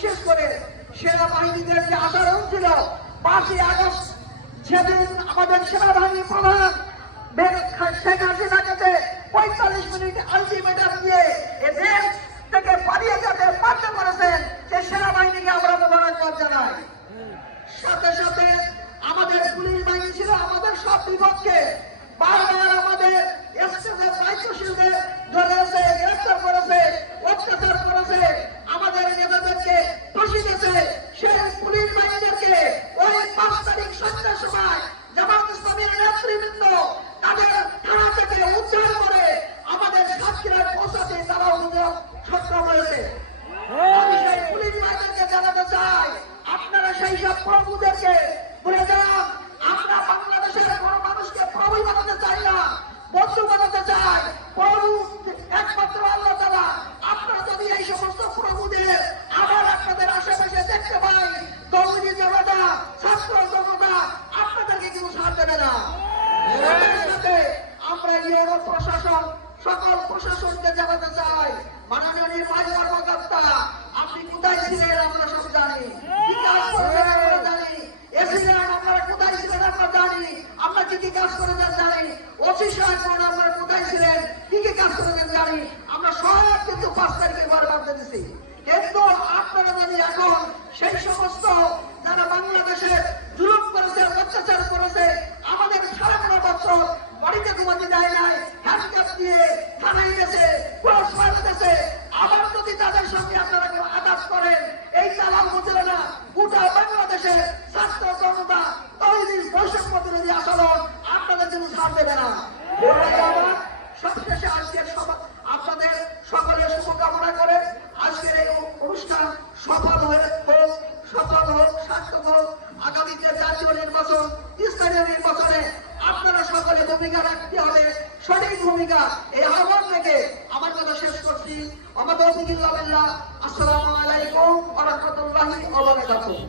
বিশেষ করে সেনাবাহিনীদের যে আচরণ ছিল 5ই আগস্ট সেদিন আমাদের সেনাবাহিনী প্রধান শেখ হাসিনাকে 45 মিনিট আলটিমেটাম দিয়ে দেশ থেকে পালিয়ে যেতে বাধ্য করেছেন। যে সেনাবাহিনীকে আমরা ধন্যবাদ জানাই। সাথে সাথে আমাদের পুলিশ বাহিনী ছিল আমাদের সব বিপক্ষে, বারবার আমাদের স্টেজের দায়িত্বশীলদের ধরেছে, গ্রেফতার করেছে, অত্যাচার করেছে, আমাদের নেতাদেরকে ফাঁসি দিয়েছে। সেই পুলিশ বাহিনীদেরকে ওই 5 তারিখ সন্ধ্যার সময় জামাত ইসলামের নেতৃবৃন্দ তাদের থানা থেকে উদ্ধার করে আমাদের সাতক্ষীরায় পৌঁছাতে তারা সক্ষম হয়েছে। আমি সেই পুলিশ বাহিনীকে জানাতে চাই, আপনারা সেই সব প্রভুদেরকে ভুলে যান। আমরা বাংলাদেশের কোনো মানুষকে প্রভুই বানাতে চাই না, বন্ধু বানাতে চাই। প্রভু একমাত্র আল্লাহ তাআলা। আপনারা যদি এই সমস্ত প্রভুদের আবার আপনাদের আশেপাশে দেখতে পাই, তৌহিদি জনতা, ছাত্র জনতা আপনাদেরকে কিন্তু সাথ দেবে না। সাথে আমরা ইউরোপ প্রশাসন, সকল প্রশাসনকে জানাতে চাই, মাননীয় নির্বাহী কর্মকর্তা আপনি কোথায় ছিলেন আমরা সব জানি, কি কাজ করেছেন আমরা জানি, এসিলেন আপনারা কোথায় ছিলেন আমরা জানি, আমরা কি কি কাজ করেছেন জানি, ওসি সাহেব আপনারা কোথায় ছিলেন, কি কি কাজ করেছেন জানি, আমরা সব কিন্তু 5 তারিখে ঘর বাঁধতে দিচ্ছি। কিন্তু আপনারা যদি এখন সেই সমস্ত যারা বাংলাদেশে জুলুম করেছে, অত্যাচার করেছে, আমাদের 15.5 বছর বাড়িতে ঘুমাতে দেয় নাই, হ্যান্ডকাপ দিয়ে থানায় গেছে, ক্রস মারা গেছে, আবার যদি তাদের সঙ্গে আপনারা কেউ আঘাত করেন, এই তালাল বুঝলে না গোটা বাংলাদেশে ছাত্র জনতা তৈরি বৈষম্য বিরোধী আন্দোলন আপনাদের জন্য ছাড় দেবে না। সবশেষে আজকের আপনাদের সকলের শুভকামনা করে আজকের এই অনুষ্ঠান সফল হোক, সার্থক হোক। আগামীতে জাতীয় নির্বাচন, স্থানীয় নির্বাচনে আপনারা সকলে ভূমিকা রাখতে হবে, সঠিক ভূমিকা। এই আহ্বান থেকে আমার কথা শেষ করছি। আসসালামু আলাইকুম ওয়া রাহমাতুল্লাহি ওয়া বারাকাতুহু।